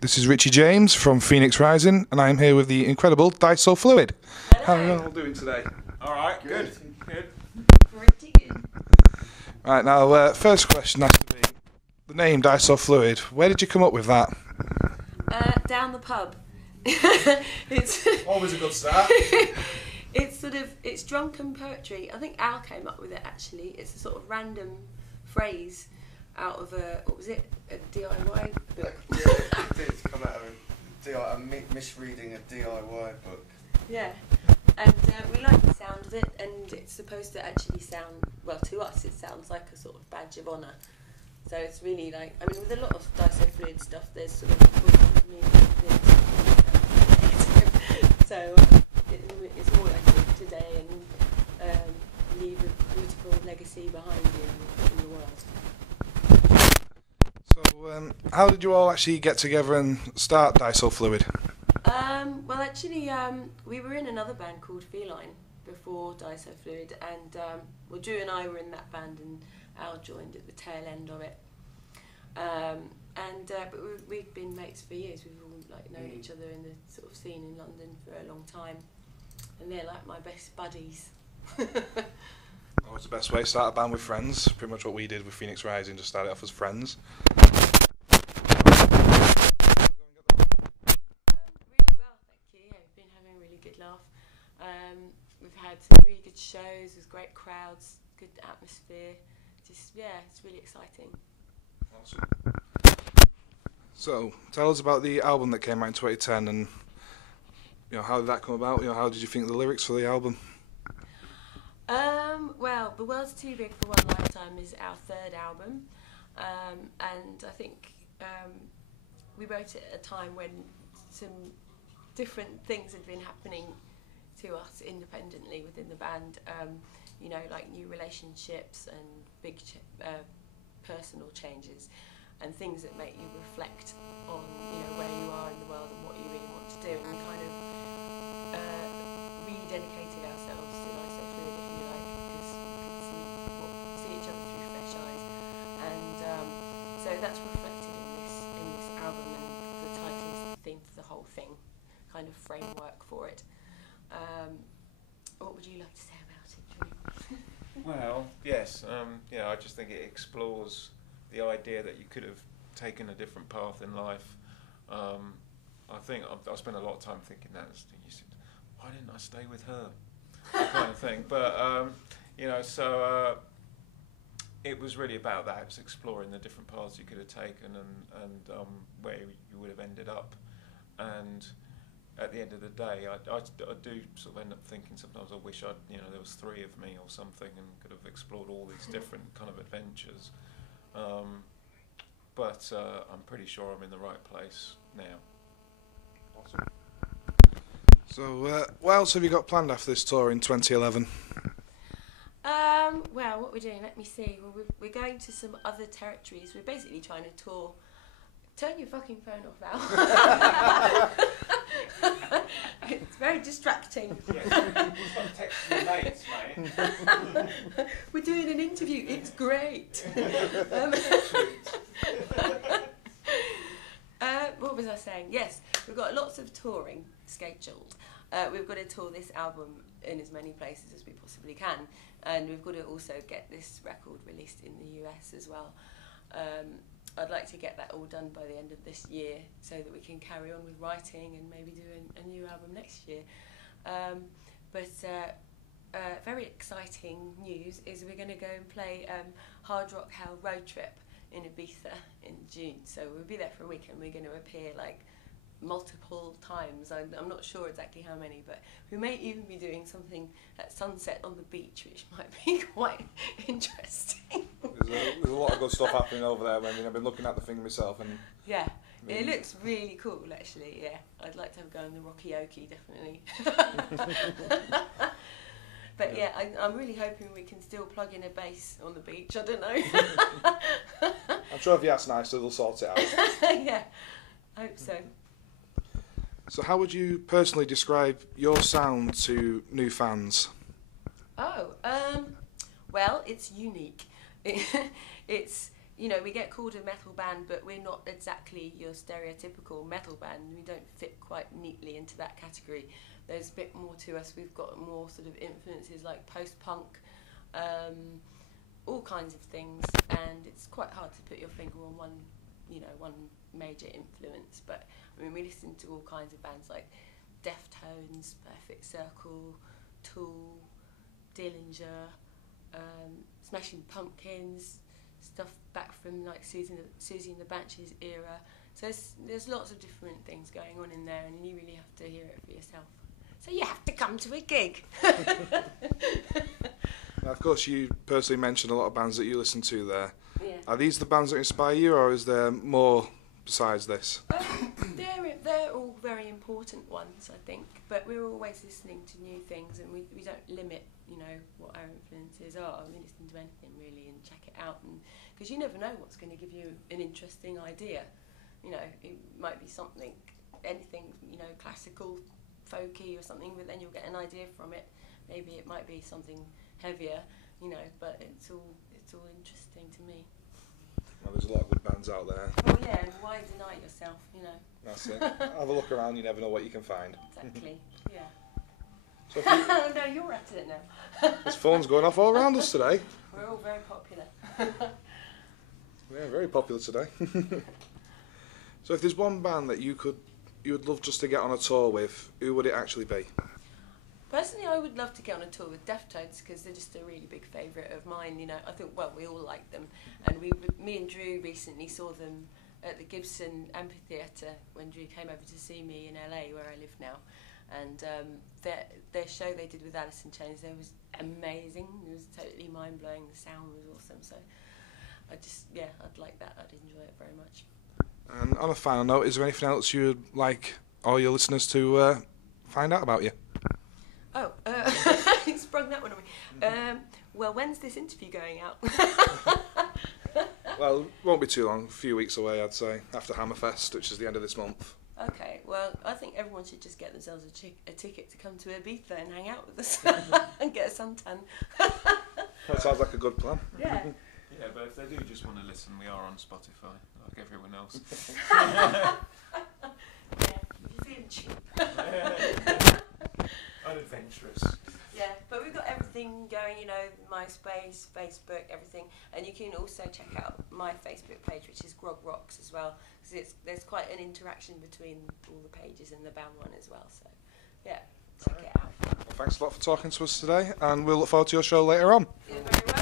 This is Ritchie-James from Phoenix Rising, and I'm here with the incredible Diso Fluid. How are you all doing today? All right, good. Pretty good. Right, now, first question has to be, the name Diso Fluid, where did you come up with that? Down the pub. It's Always a good start. it's drunken poetry. I think Al came up with it actually. It's a sort of random phrase out of a DIY book. Yeah, it did come out of a misreading a DIY book. Yeah, and we like the sound of it, and it's supposed to actually sound, well, to us it sounds like a sort of badge of honour. So it's really like, I mean, with a lot of Diso Fluid stuff, there's sort of meaning. So it's more like it today and leave a beautiful legacy behind you in the world. So, how did you all actually get together and start Diso Fluid? Well, actually, we were in another band called Feline before Diso Fluid, and well, Drew and I were in that band, and Al joined at the tail end of it. But we've been mates for years. We've all known each other in the sort of scene in London for a long time, and they're like my best buddies. Always the best way to start a band with friends. Pretty much what we did with Phoenix Rising, just started off as friends. Really well, thank you. Yeah, we've been having a really good laugh. We've had some really good shows with great crowds, good atmosphere. Just it's really exciting. Awesome. So, tell us about the album that came out in 2010, and how did that come about? How did you think of the lyrics for the album? Well, The World's Too Big for One Lifetime is our third album, and I think we wrote it at a time when some different things had been happening to us independently within the band, like new relationships and big personal changes and things that make you reflect on where you are in the world and what you really want to do, and we kind of rededicated ourselves to Diso Fluid, if you like, because we could see each other through fresh eyes, and so that's reflected in this album, and the title is the theme for the whole thing, kind of framework for it. What would you like to say about it, Drew? Well, yes, I just think it explores the idea that you could have taken a different path in life. I think I spent a lot of time thinking that. You said, why didn't I stay with her? That kind of thing. But it was really about that. It was exploring the different paths you could have taken and where you would have ended up. And at the end of the day, I do sort of end up thinking sometimes I wish there was three of me or something and could have explored all these different kind of adventures. But I'm pretty sure I'm in the right place now. Awesome. So, what else have you got planned after this tour in 2011? Well, what we're doing, let me see. Well, we're going to some other territories. We're basically trying to tour. Turn your fucking phone off, Al. It's very distracting. Texting your mates, mate. We're doing an interview. It's great. What was I saying? Yes, we've got lots of touring scheduled. We've got to tour this album in as many places as we possibly can, and we've got to also get this record released in the US as well. I'd like to get that all done by the end of this year so that we can carry on with writing and maybe do a new album next year. Very exciting news is we're going to go and play Hard Rock Hell Road Trip in Ibiza in June. So we'll be there for a week and we're going to appear multiple times. I'm not sure exactly how many, but we may even be doing something at sunset on the beach, which might be quite interesting. There's a lot of good stuff happening over there. I mean, I've been looking at the thing myself, and it looks really cool, actually. Yeah, I'd like to have a go on the Rocky Okie, definitely. But yeah, I'm really hoping we can still plug in a bass on the beach. I don't know. I'm sure if you ask nicely, they'll sort it out. Yeah, I hope so. So how would you personally describe your sound to new fans? Well, it's unique. It's you know, we get called a metal band, but we're not exactly your stereotypical metal band. We don't fit quite neatly into that category. There's a bit more to us. We've got more sort of influences like post-punk, all kinds of things, and it's quite hard to put your finger on one, you know, one major influence. But I mean, we listen to all kinds of bands like Deftones, Perfect Circle, Tool, Dillinger, Smashing Pumpkins, stuff back from like Susie and the Banshees era. So there's lots of different things going on in there, and you really have to hear it for yourself. So you have to come to a gig. Now, of course, you personally mentioned a lot of bands that you listen to there. Yeah. Are these the bands that inspire you, or is there more besides this? They're all very important ones, I think, but we're always listening to new things, and we don't limit, you know, what our influences are. We listen to anything really and check it out, and because you never know what's going to give you an interesting idea. You know, it might be something, anything, you know, classical, folky or something, but then you'll get an idea from it. Maybe it might be something heavier, you know, but it's all interesting to me. Well, there's a lot of good bands out there. Well, yeah, and why deny yourself, you know? That's it. Have a look around, you never know what you can find. Exactly, yeah. So No, you're at it now. this phone's going off all around us today. We're all very popular. Yeah, very popular today. So if there's one band that you would love just to get on a tour with, who would it actually be? Personally, I would love to get on a tour with Deftones because they're just a really big favourite of mine. You know, I think, well, we all like them, and me and Drew recently saw them at the Gibson Amphitheatre when Drew came over to see me in LA, where I live now, and their show they did with Alice in Chains, it was amazing. It was totally mind blowing. The sound was awesome. So I'd like that. I'd enjoy it very much. And on a final note, is there anything else you'd like all your listeners to find out about you? Oh, you sprung that one on me. Well, when's this interview going out? Well, it won't be too long, a few weeks away, I'd say, after Hammerfest, which is the end of this month. Okay, well, I think everyone should just get themselves a ticket to come to Ibiza and hang out with us and get a suntan. That sounds like a good plan. Yeah. Yeah, but if they do just want to listen, we are on Spotify, like everyone else. Yeah, if you're feeling cheap. Unadventurous. Yeah, but we've got everything going, you know, MySpace, Facebook, everything. And you can also check out my Facebook page, which is Grog Rocks as well, because there's quite an interaction between all the pages and the band one as well. So, yeah, check it out. Well, thanks a lot for talking to us today, and we'll look forward to your show later on. You're very welcome.